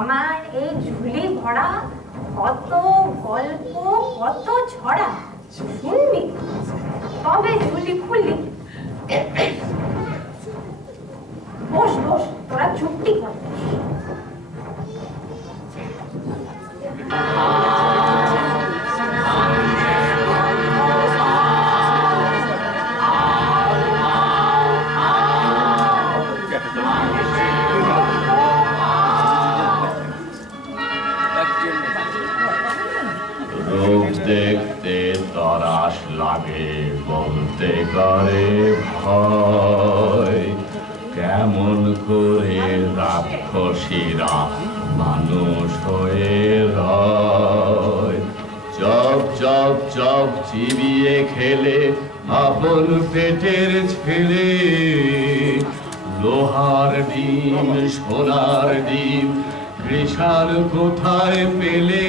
আমার এই ঝুলি ভরা কত গল্প, কত ছড়া শুনবি, তবে ঝুলি খুললি। বস বস, তোরা চুপটি কর। দেখতে তরাস লাগে, বলতে করে ভয়, কেমন করে রাক্ষসীরা মানুষ হয়ে রয়। চপ চপ চপ চিবিয়ে খেলে আপন পেটের ছেলে, লোহার ডিম সোনার ডিম কৃষাণ কোথায় পেলে।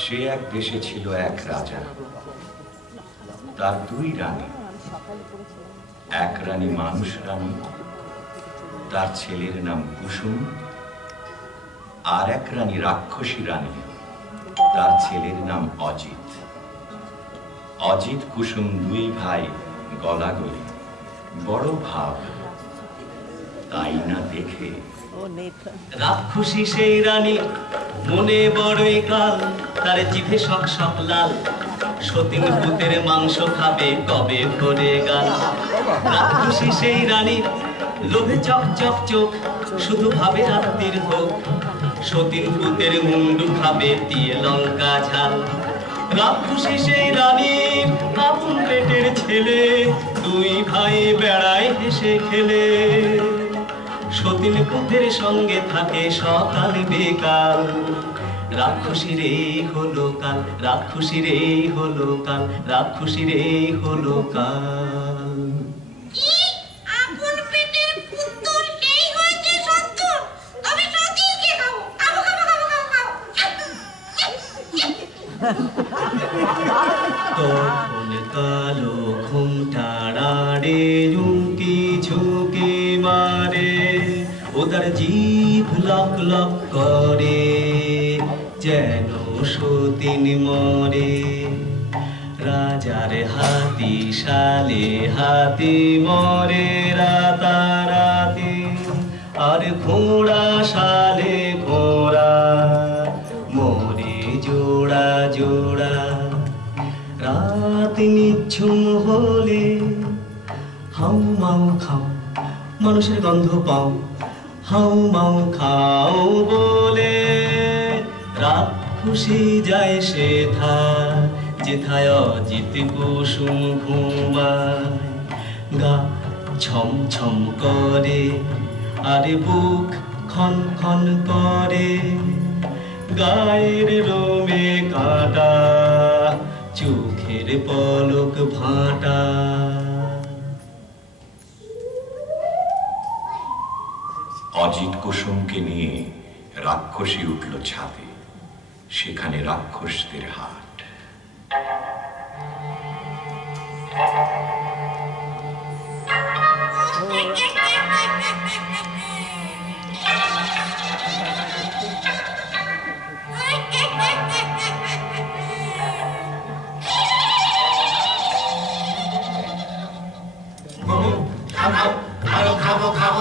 সে এক দেশে ছিল এক রাজা, তার দুই রানী। এক রানী মানুষ রানী, তার ছেলের নাম কুসুম। আর এক রানী রাক্ষসী রানী, তার ছেলের নাম অজিত। অজিত কুসুম দুই ভাই গলাগলি, বড় ভাব। তাই না দেখে রাক্ষসী সেই রানী মনে বড়ই কাল, তার জিভে শক শক লাল। সতীন ভূতের মাংস খাবে কবে করে গাল। রাক্ষসী সেই রানী লোভে চক চক চোখ, শুধু ভাবে রাত্রির হোক। সতীন ভূতের মুন্ডু খাবে দিয়ে লঙ্কা ঝাল। রাক্ষসী সেই রানী আপন পেটের ছেলে, দুই ভাই বেড়ায় হেসে খেলে। সতীন ভূতের সঙ্গে থাকে সকাল বিকাল। রাক্ষসীর এই হলো কাল, রাক্ষসীর এই হলো কাল, রাক্ষসীর এই হলো কাল। তখন কালো ঘুমটাড়ে ঝুঁকি ঝুঁকি মারে, ওদের জিভ লক লক করে যেন সতীন মরে। রাজার হাতি শালে হাতি মরে রাতারাতি, আর ঘোড়া শালে ঘোড়া মরে জোড়া জোড়া। রাত নিঝুম হলে হাউ মাউ খাও, মানুষের গন্ধ পাও। হাউ মাউ খাও বলে রাক্ষসী যায় সেথা, যেথায় অজিত কুসুম ঘুমায়। গা ছম ছম করে আর বুক খন খন করে, গায়ের রোমে কাঁটা, চোখের পলক ভাঁটা। অজিত কুসুমকে নিয়ে রাক্ষসী উঠল ছাদে, সেখানে রাক্ষসদের হাট। খাবো খাবো খাবো